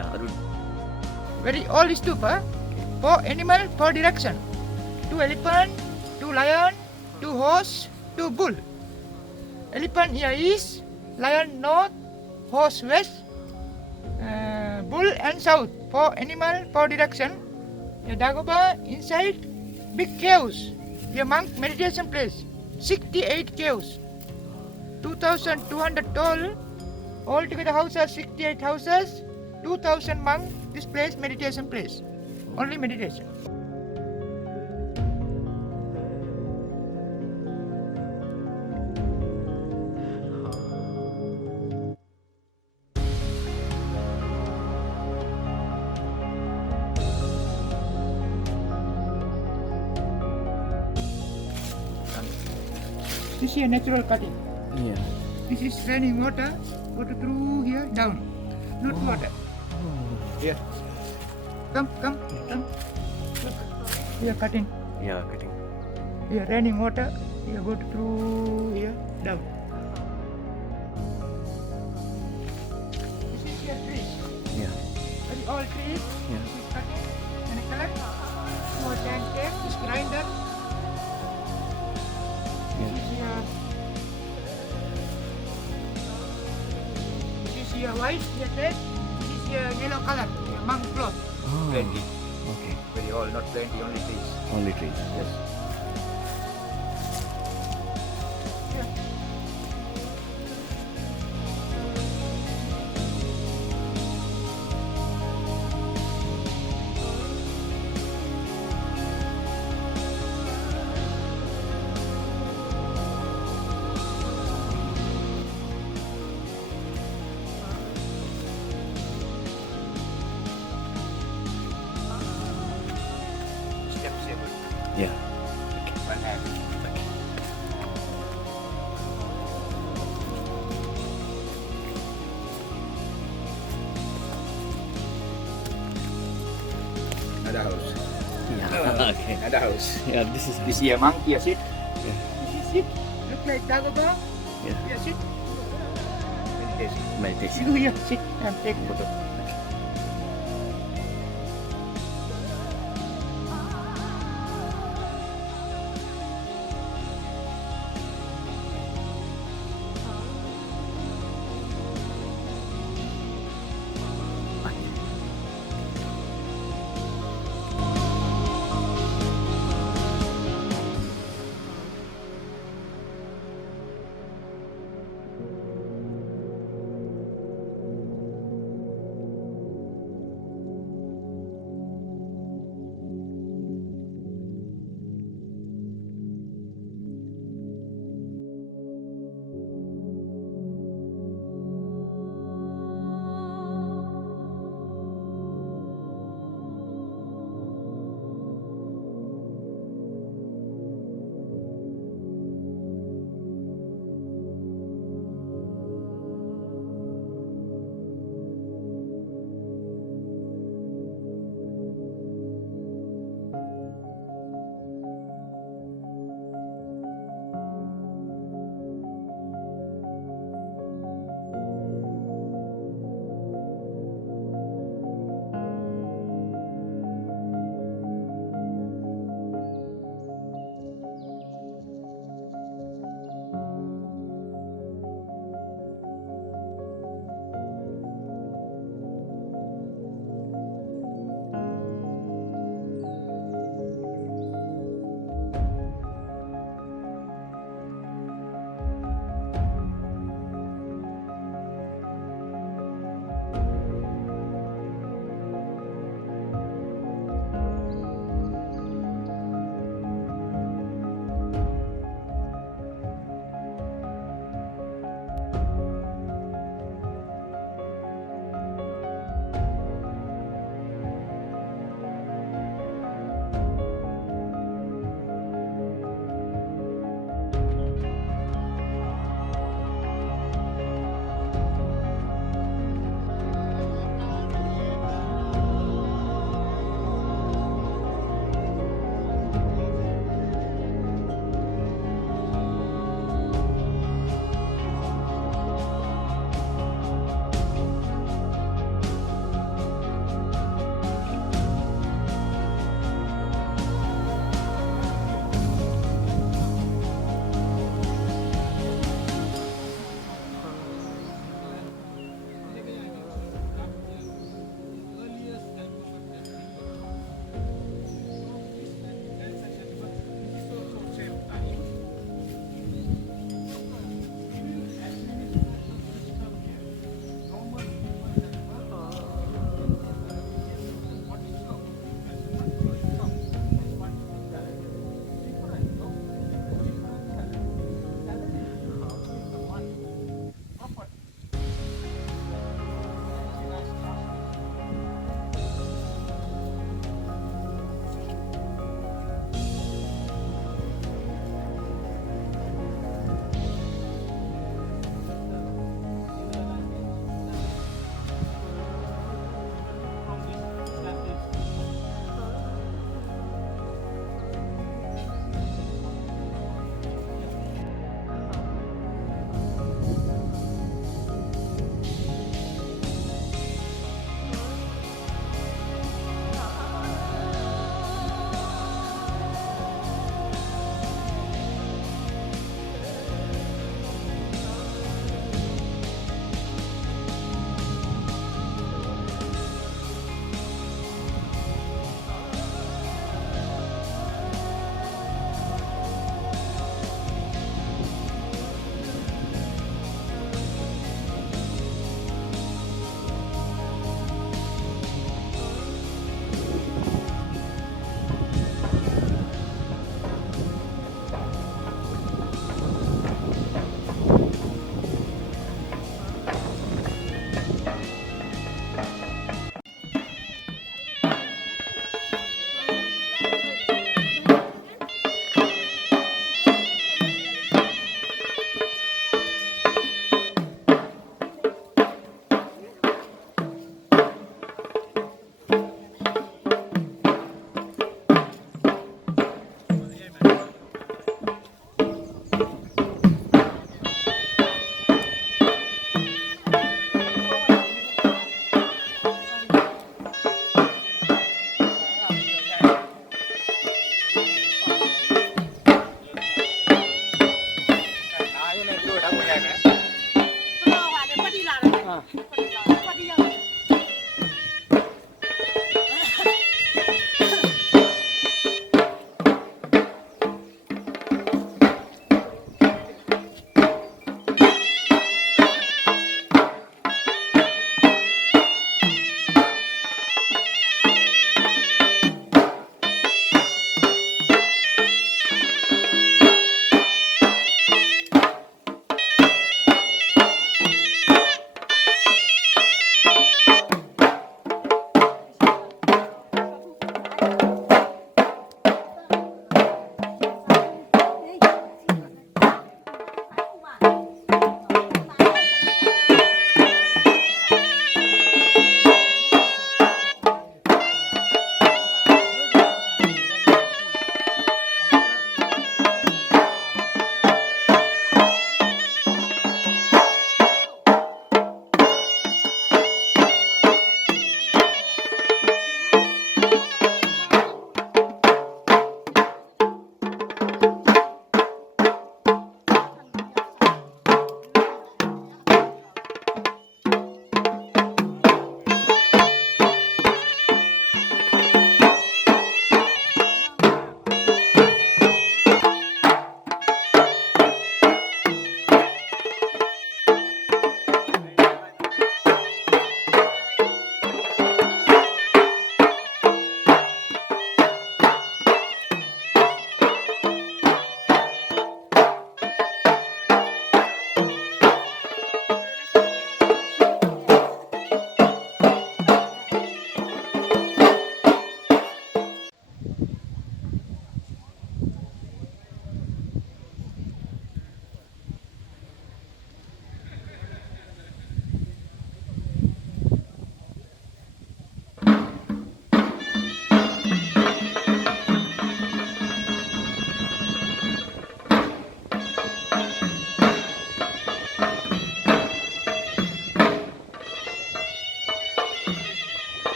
Yeah, Arun. Very old stupa. 4 animal, 4 direction. 2 elephant, 2 lion, 2 horse, 2 bull. Elephant here east, lion north, horse west, bull and south. 4 animal, 4 direction. The Dagoba inside big caves. The monk meditation place. 68 caves. 2,200 tall. Altogether houses 68 houses. 2,000 monk. This place meditation place. Only meditation. This is a natural cutting. Yeah. This is raining water. Water through here down. Not water. Here. Come. Look. Here cutting. Yeah, cutting. Here raining water. Here go through here down. This is your trees. Yeah. Very old trees. Yeah. This is cutting and collect. Small tank cake. This grinder. This is your white. Here red. This is your yellow color. Your monk cloth. Oh. Plenty. Okay. Very old, not plenty, only trees. Only trees. Yes. Step 7. Yeah. One hand. Another house. Yeah. Okay. Another house. Yeah, this is You see a monkey, a sit. This is sit. Look like Dagoba. Yeah. Here sit. Meditation. meditation. You here sit and take photo.